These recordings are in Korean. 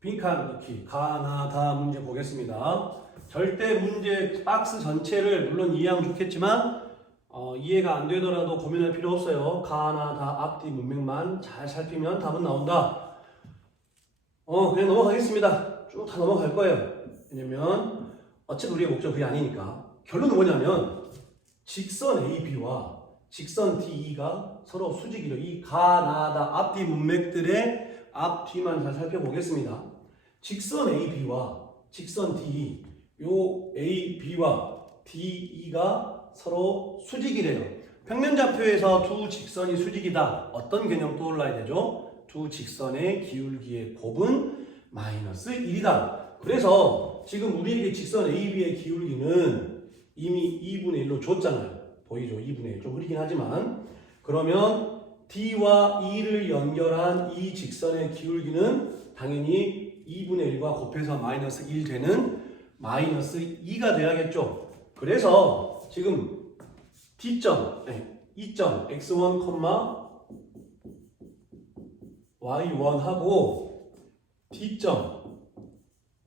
빈칸 넣기 가나다 문제 보겠습니다. 절대 문제 박스 전체를 물론 이해하면 좋겠지만 어, 이해가 안 되더라도 고민할 필요 없어요. 가나다 앞뒤 문맥만 잘 살피면 답은 나온다. 어 그냥 넘어가겠습니다. 쭉 다 넘어갈 거예요. 왜냐면 어차피 우리의 목적 그게 아니니까 결론은 뭐냐면 직선 AB와 직선 DE가 서로 수직이죠. 이 가나다 앞뒤 문맥들의 앞 뒤만 잘 살펴보겠습니다. 직선 AB와 직선 DE, 요 AB와 DE가 서로 수직이래요. 평면좌표에서 두 직선이 수직이다. 어떤 개념 떠올라야 되죠? 두 직선의 기울기의 곱은 마이너스 1이다. 그래서 지금 우리에게 직선 AB의 기울기는 이미 2분의 1로 줬잖아요. 보이죠? 2분의 1. 좀 흐리긴 하지만. 그러면 D와 E를 연결한 이 직선의 기울기는 당연히 2분의 1과 곱해서 마이너스 1 되는 마이너스 2가 돼야겠죠. 그래서 지금 D점, 아니, E점 x1, y1 하고 D점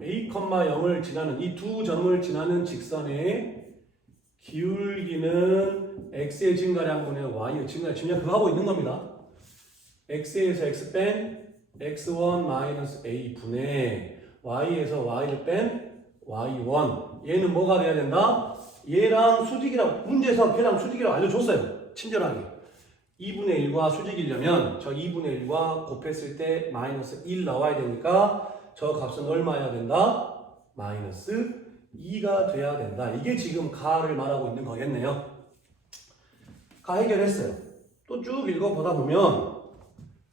a, 0을 지나는 이 두 점을 지나는 직선의 기울기는 x의 증가량분의 y의 증가량 지금 그거 하고 있는 겁니다. x에서 x 뺀 x1 마이너스 a 분의 y에서 y를 뺀 y1 얘는 뭐가 돼야 된다? 얘랑 수직이라고 문제에서 걔랑 수직이라고 알려줬어요. 친절하게 2분의 1과 수직이려면 저 2분의 1과 곱했을 때 마이너스 1 나와야 되니까 저 값은 얼마여야 된다? 마이너스 2가 돼야 된다. 이게 지금 가를 말하고 있는 거겠네요. 가 해결했어요. 또 쭉 읽어보다 보면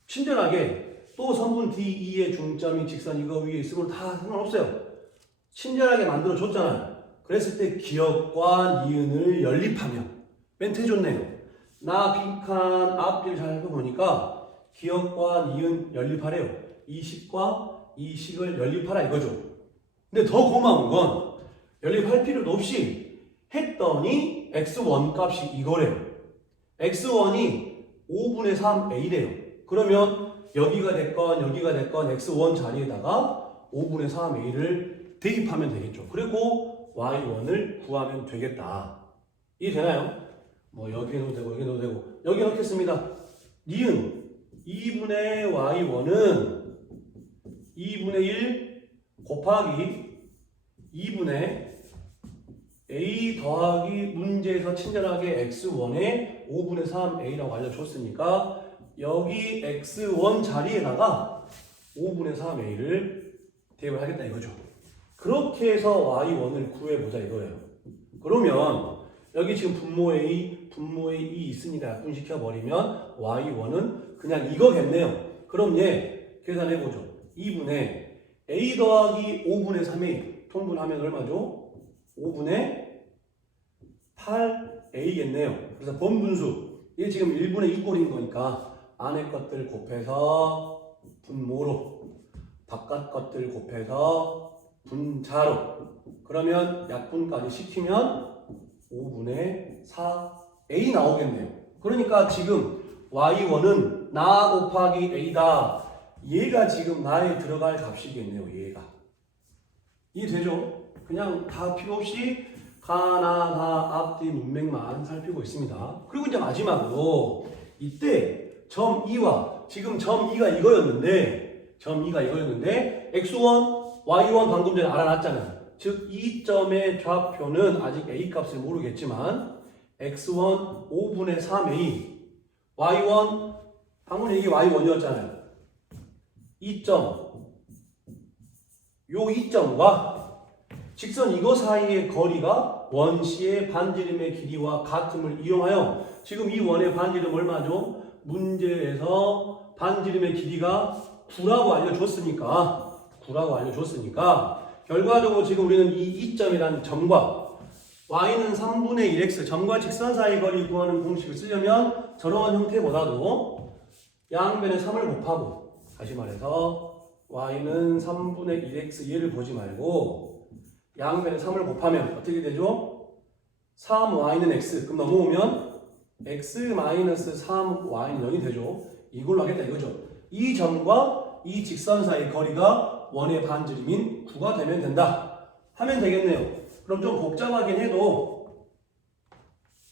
친절하게 또 선분 DE의 중점이 직선 이거 위에 있으면 다 상관없어요. 친절하게 만들어 줬잖아요. 그랬을 때 기억과 니은을 연립하면 멘트 해줬네요. 나 빈칸 앞뒤를 잘 살펴보니까 기억과 니은 연립하래요. 이 식과 이 식을 연립하라 이거죠. 근데 더 고마운 건 연립할 필요도 없이 했더니 x1 값이 이거래요. X1이 5분의 3a래요. 그러면 여기가 됐건 여기가 됐건 x1 자리에다가 5분의 3a를 대입하면 되겠죠. 그리고 y1을 구하면 되겠다. 이해되나요? 뭐 여기 넣어도 되고 여기 넣어도 되고 여기 넣겠습니다. 니은 2분의 y1은 2분의 1 곱하기 2분의 a 더하기 문제에서 친절하게 x1에 5분의 3a라고 알려줬으니까 여기 x1 자리에다가 5분의 3a를 대입을 하겠다 이거죠. 그렇게 해서 y1을 구해보자 이거예요. 그러면 여기 지금 분모 a, 분모 a 이 있으니까 약분시켜버리면 y1은 그냥 이거겠네요. 그럼 얘 계산해보죠. 2분의 a 더하기 5분의 3a 통분하면 얼마죠? 5분의 8a겠네요. 그래서 번분수 이게 지금 1분의 2 꼴인 거니까 안에 것들 곱해서 분모로 바깥 것들 곱해서 분자로 그러면 약분까지 시키면 5분의 4a 나오겠네요. 그러니까 지금 y1은 나 곱하기 a다. 얘가 지금 나에 들어갈 값이겠네요. 얘가. 이해되죠? 그냥 다 필요 없이 다 앞뒤 문맥만 살피고 있습니다. 그리고 이제 마지막으로 이때 점 2와 지금 점 2가 이거였는데 점 2가 이거였는데 x1, y1 방금 전에 알아놨잖아요. 즉 이 점의 좌표는 아직 a 값을 모르겠지만 x1 5분의 3a y1 방금 이게 y1이었잖아요. 이 점, 요 이점과 직선 이거 사이의 거리가 원시의 반지름의 길이와 같음을 이용하여 지금 이 원의 반지름 얼마죠? 문제에서 반지름의 길이가 9라고 알려줬으니까 9라고 알려줬으니까 결과적으로 지금 우리는 이 이점이라는 점과 y는 3분의 1x 점과 직선 사이 거리 구하는 공식을 쓰려면 저런 형태보다도 양변에 3을 곱하고 다시 말해서 y는 3분의 1x 얘를 보지 말고 양변에 3을 곱하면 어떻게 되죠? 3y는 x 그럼 넘어오면 x 3y는 0이 되죠 이걸로 하겠다 이거죠 이 점과 이 직선 사이 거리가 원의 반지름인 9가 되면 된다. 하면 되겠네요. 그럼 좀 복잡하긴 해도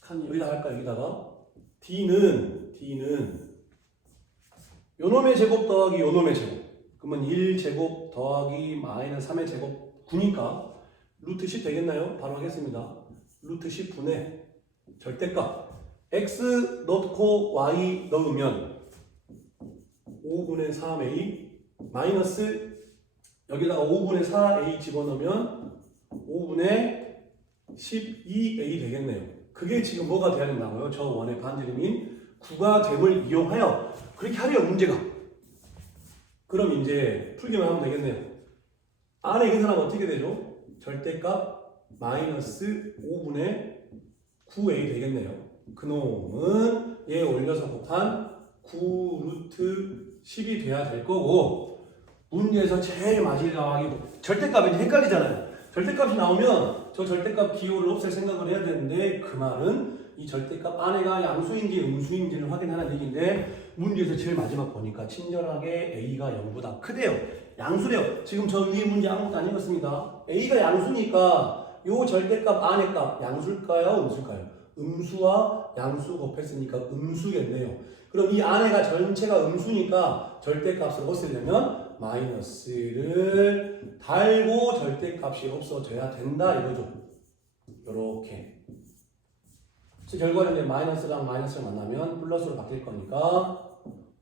칸 여기다 할까 여기다가 d는 d는 요놈의 제곱 더하기 요놈의 제곱 그러면 1제곱 더하기 마이너스 3의 제곱 9니까 루트 10 되겠나요? 바로 하겠습니다. 루트 10분의 절대값 x 넣고 y 넣으면 5분의 3a 마이너스 여기다가 5분의 4a 집어넣으면 5분의 12a 되겠네요. 그게 지금 뭐가 돼야 된다고요? 저 원의 반지름인 9가 됨을 이용하여 그렇게 하래요 문제가. 그럼 이제 풀기만 하면 되겠네요. 안에 계산하면 어떻게 되죠? 절대값 마이너스 5분의 9a 되겠네요. 그놈은 얘 올려서 곱한 9 루트 10이 돼야 될 거고 문제에서 제일 마지막이 절대값이 이제 헷갈리잖아요. 절대값이 나오면 저 절대값 기호를 없앨 생각을 해야 되는데 그 말은 이 절대값 안에가 양수인지 음수인지를 확인하는 얘기인데 문제에서 제일 마지막 보니까 친절하게 a가 0보다 크대요. 양수래요. 지금 저 위에 문제 아무것도 안 읽었습니다. A가 양수니까 요 절대값 안의 값 양수일까요? 음수일까요? 음수와 양수 곱했으니까 음수겠네요. 그럼 이 안에가 전체가 음수니까 절대값을 없애려면 마이너스를 달고 절대값이 없어져야 된다 이거죠. 요렇게. 즉 결과는 이제 마이너스랑 마이너스를 만나면 플러스로 바뀔 거니까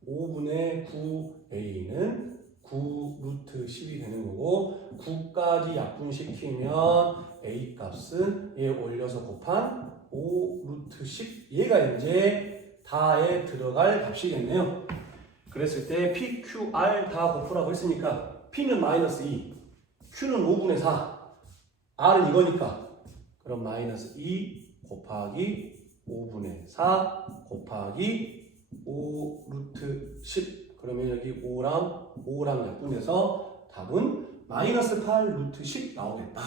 5분의 9a는 9 루트 10이 되는 거고 9까지 약분시키면 a 값은 얘 올려서 곱한 5 루트 10 얘가 이제 다에 들어갈 값이겠네요. 그랬을 때 p, q, r 다 곱하라고 했으니까 p는 마이너스 2, q는 5분의 4, r은 이거니까 그럼 마이너스 2 곱하기 5분의 4 곱하기 5 루트 10 그러면 여기 5랑 5랑 약분해서 답은 마이너스 8 루트 10 나오겠다.